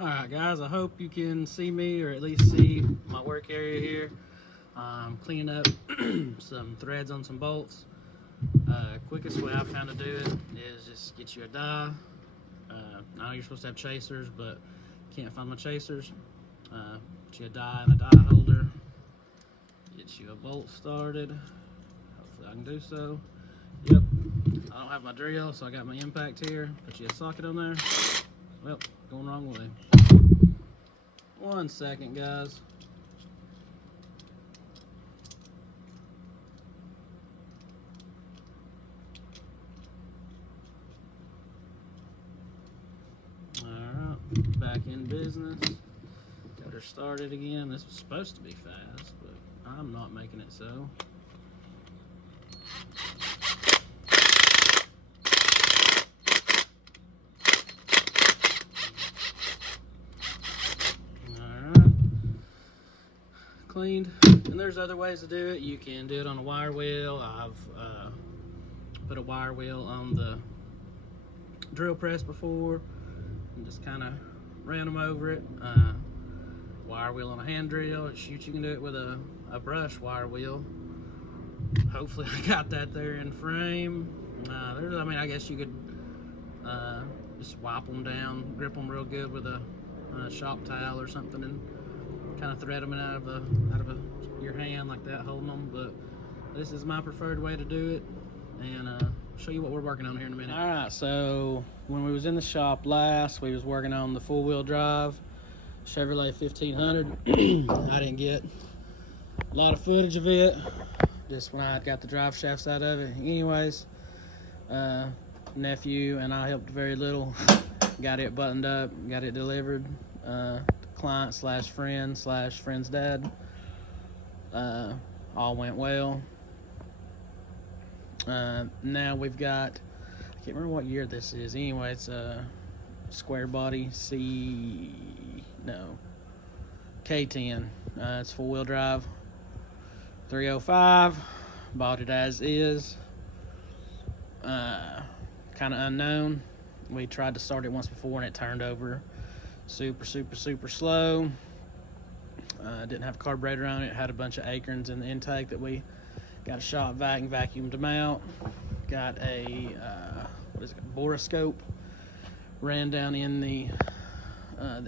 Alright guys, I hope you can see me or at least see my work area here. I'm cleaning up some threads on some bolts. Quickest way I found to do it is just get you a die. I know you're supposed to have chasers, but can't find my chasers. Get you a die and a die holder. Get you a bolt started. Hopefully I can do so. Yep, I don't have my drill, so I got my impact here. Put you a socket on there. Well, going wrong way. 1 second, guys. Alright, back in business. Got her started again. This was supposed to be fast, but I'm not making it so. Cleaned, and there's other ways to do it. You can do it on a wire wheel. I've put a wire wheel on the drill press before and just kind of ran them over it. Wire wheel on a hand drill. Shoot, you can do it with a brush wire wheel. Hopefully I got that there in frame. I guess you could just wipe them down, grip them real good with a shop towel or something, and kind of thread them out of your hand like that, holding them. But this is my preferred way to do it, and show you what we're working on here in a minute. All right, so when we was in the shop last, we was working on the four-wheel drive Chevrolet 1500. I didn't get a lot of footage of it, just when I got the drive shafts out of it. Anyways, nephew and I helped very little. Got it buttoned up, got it delivered. Client slash friend's dad. All went well. Now we've got, I can't remember what year this is. Anyway, it's a square body K10. It's four-wheel drive, 305. Bought it as is. Kind of unknown. We tried to start it once before and it turned over super slow. Didn't have a carburetor on it. Had a bunch of acorns in the intake that we got a shop vac and vacuumed them out. Got a borescope, ran down in the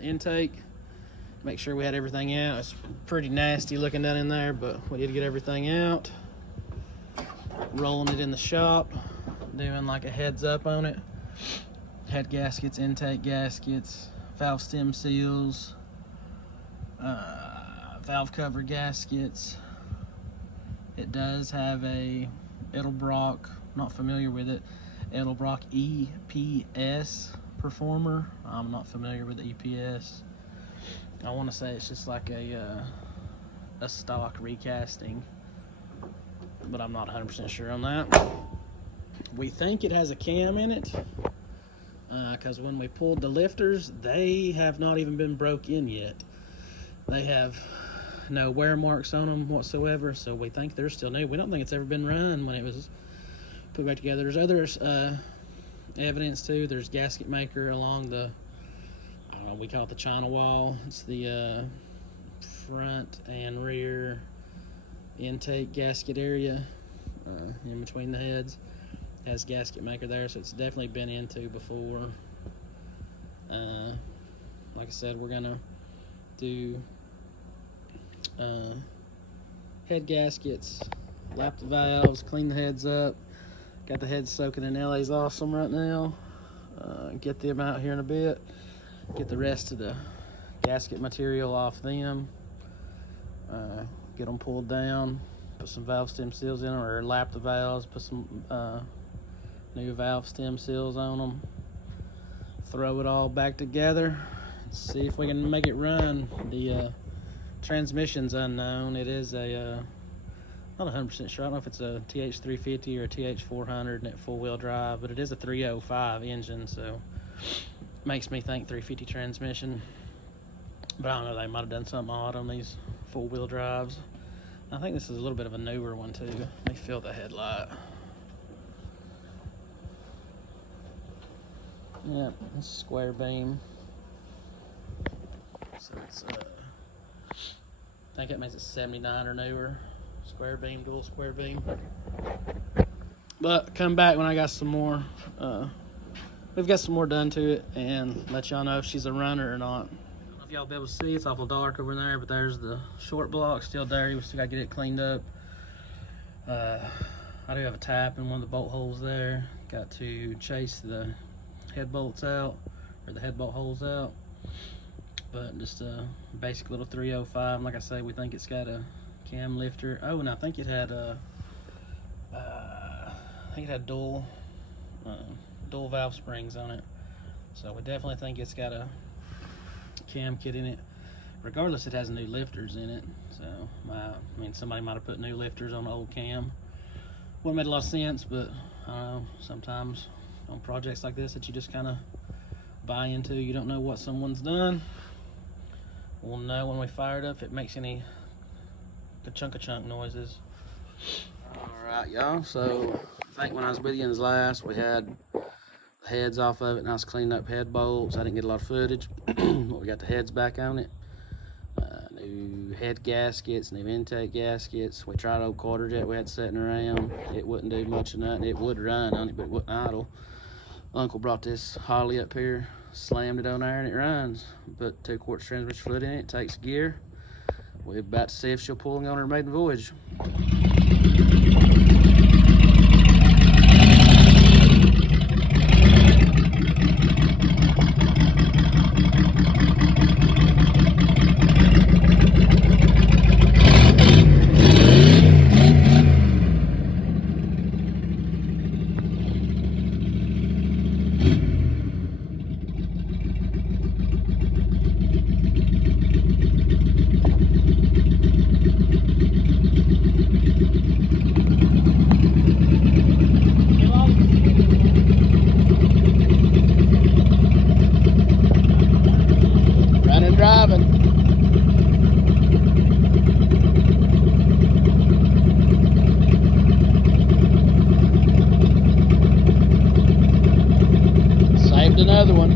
intake, make sure we had everything out. It's pretty nasty looking down in there, but we did get everything out. Rolling it in the shop, doing like a heads up on it. Head gaskets, intake gaskets, valve stem seals, valve cover gaskets. It does have a Edelbrock, not familiar with it, Edelbrock EPS Performer. I'm not familiar with the EPS. I want to say it's just like a stock recasting, but I'm not 100% sure on that. We think it has a cam in it, because when we pulled the lifters, they have not even been broke in yet. They have no wear marks on them whatsoever, so we think they're still new. We don't think it's ever been run when it was put back together. There's other evidence too. There's gasket maker along the, we call it the China wall. It's the front and rear intake gasket area in between the heads. Has gasket maker there, so it's definitely been into before. Like I said, we're gonna do head gaskets, lap the valves, clean the heads up. Got the heads soaking in LA's Awesome right now. Get them out here in a bit. Get the rest of the gasket material off them. Get them pulled down. Put some valve stem seals in them, or lap the valves. Put some new valve stem seals on them. Throw it all back together. See if we can make it run. The transmission's unknown. It is a not 100% sure. I don't know if it's a TH350 or a TH400 and it full-wheel drive, but it is a 305 engine, so makes me think 350 transmission. But I don't know, they might have done something odd on these four-wheel drives. I think this is a little bit of a newer one too. Let me fill the headlight. Yep, it's a square beam. It's I think it makes it 79 or newer. Square beam, dual square beam. But come back when I got some more. We've got some more done to it, and let y'all know if she's a runner or not. I don't know if y'all will be able to see, it's awful dark over there, but there's the short block still dirty. We still gotta get it cleaned up. I do have a tap in one of the bolt holes there. Got to chase the head bolts out, or the head bolt holes out. But just a basic little 305. Like I say, we think it's got a cam lifter. Oh, and I think it had dual valve springs on it. So we definitely think it's got a cam kit in it. Regardless, it has new lifters in it. So I mean, somebody might have put new lifters on the old cam. Wouldn't make a lot of sense, but sometimes on projects like this that you just kind of buy into, you don't know what someone's done. We'll know when we fire it up if it makes any ka-chunk noises. Alright, y'all, so I think when I was with you in last, we had the heads off of it, and I was cleaning up head bolts. I didn't get a lot of footage, but we got the heads back on it. New head gaskets, new intake gaskets. We tried old quarter jet we had sitting around. It wouldn't do much of nothing. It would run on it, but it wouldn't idle. Uncle brought this Holly up here, slammed it on there, and it runs. Put 2/4 transmission fluid in it, takes gear. We're about to see if she'll pull on her maiden voyage. Driving. Saved another one.